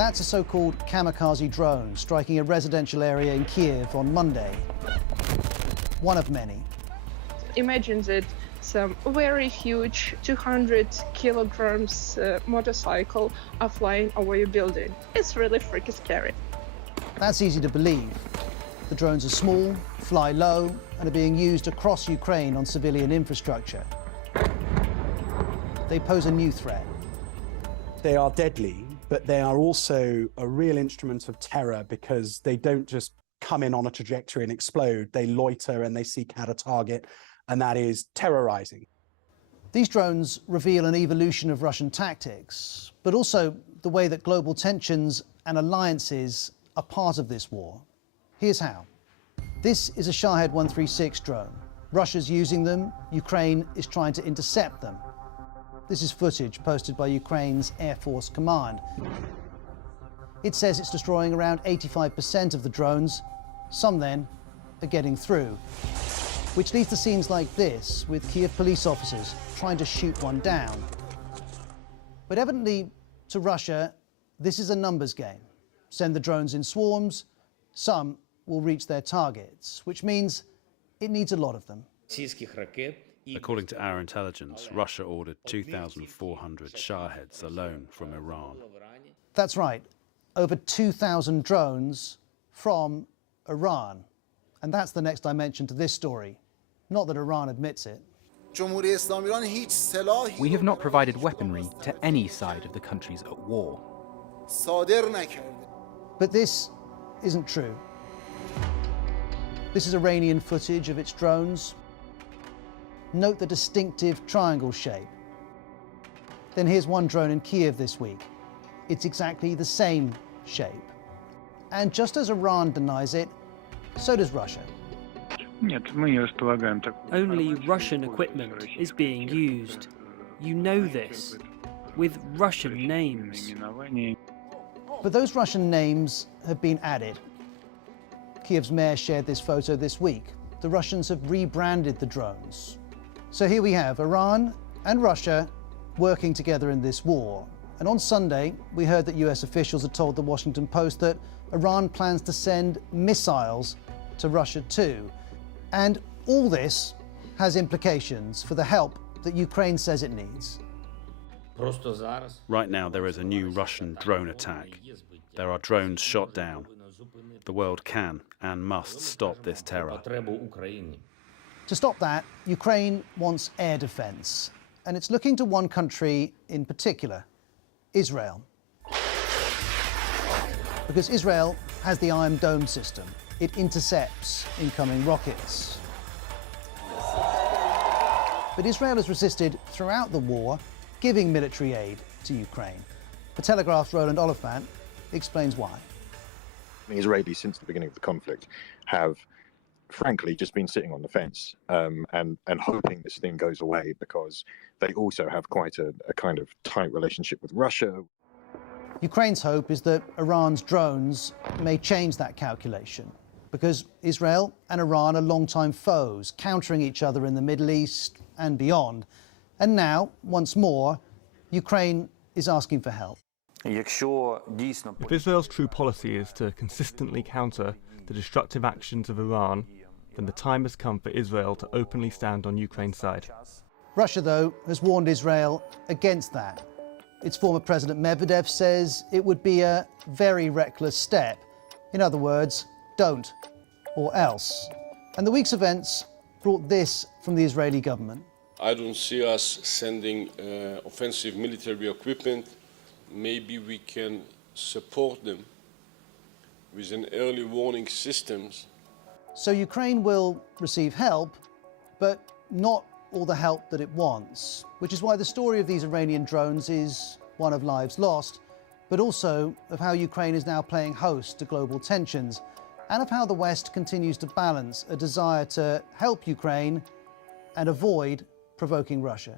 That's a so-called kamikaze drone striking a residential area in Kiev on Monday. One of many. Imagine that some very huge 200 kilograms motorcycle are flying over your building. It's really freaking scary. That's easy to believe. The drones are small, fly low, and are being used across Ukraine on civilian infrastructure. They pose a new threat. They are deadly, but they are also a real instrument of terror because they don't just come in on a trajectory and explode. They loiter and they seek out a target, and that is terrorizing. These drones reveal an evolution of Russian tactics, but also the way that global tensions and alliances are part of this war. Here's how. This is a Shahed 136 drone. Russia's using them. Ukraine is trying to intercept them. This is footage posted by Ukraine's Air Force Command. It says it's destroying around 85% of the drones. Some then are getting through, which leads to scenes like this, with Kiev police officers trying to shoot one down. But evidently, to Russia, this is a numbers game. Send the drones in swarms, some will reach their targets, which means it needs a lot of them. According to our intelligence, Russia ordered 2,400 Shaheds alone from Iran. That's right, over 2,000 drones from Iran. And that's the next dimension to this story. Not that Iran admits it. We have not provided weaponry to any side of the countries at war. But this isn't true. This is Iranian footage of its drones. Note the distinctive triangle shape. Then here's one drone in Kiev this week. It's exactly the same shape. And just as Iran denies it, so does Russia. Only Russian equipment is being used. You know this, with Russian names. But those Russian names have been added. Kiev's mayor shared this photo this week. The Russians have rebranded the drones. So here we have Iran and Russia working together in this war. And on Sunday, we heard that US officials had told the Washington Post that Iran plans to send missiles to Russia too. And all this has implications for the help that Ukraine says it needs. Right now, there is a new Russian drone attack. There are drones shot down. The world can and must stop this terror. To stop that, Ukraine wants air defense, and it's looking to one country in particular, Israel. Because Israel has the Iron Dome system. It intercepts incoming rockets. But Israel has resisted throughout the war, giving military aid to Ukraine. The Telegraph's Roland Oliphant explains why. The Israelis, since the beginning of the conflict, have frankly just been sitting on the fence and hoping this thing goes away, because they also have quite a kind of tight relationship with Russia. Ukraine's hope is that Iran's drones may change that calculation, because Israel and Iran are longtime foes, countering each other in the Middle East and beyond. And now, once more, Ukraine is asking for help. If Israel's true policy is to consistently counter the destructive actions of Iran, then the time has come for Israel to openly stand on Ukraine's side. Russia, though, has warned Israel against that. Its former President Medvedev says it would be a very reckless step. In other words, don't, or else. And the week's events brought this from the Israeli government. I don't see us sending offensive military equipment. Maybe we can support them with an early warning systems. So Ukraine will receive help, but not all the help that it wants, which is why the story of these Iranian drones is one of lives lost, but also of how Ukraine is now playing host to global tensions, and of how the West continues to balance a desire to help Ukraine and avoid provoking Russia.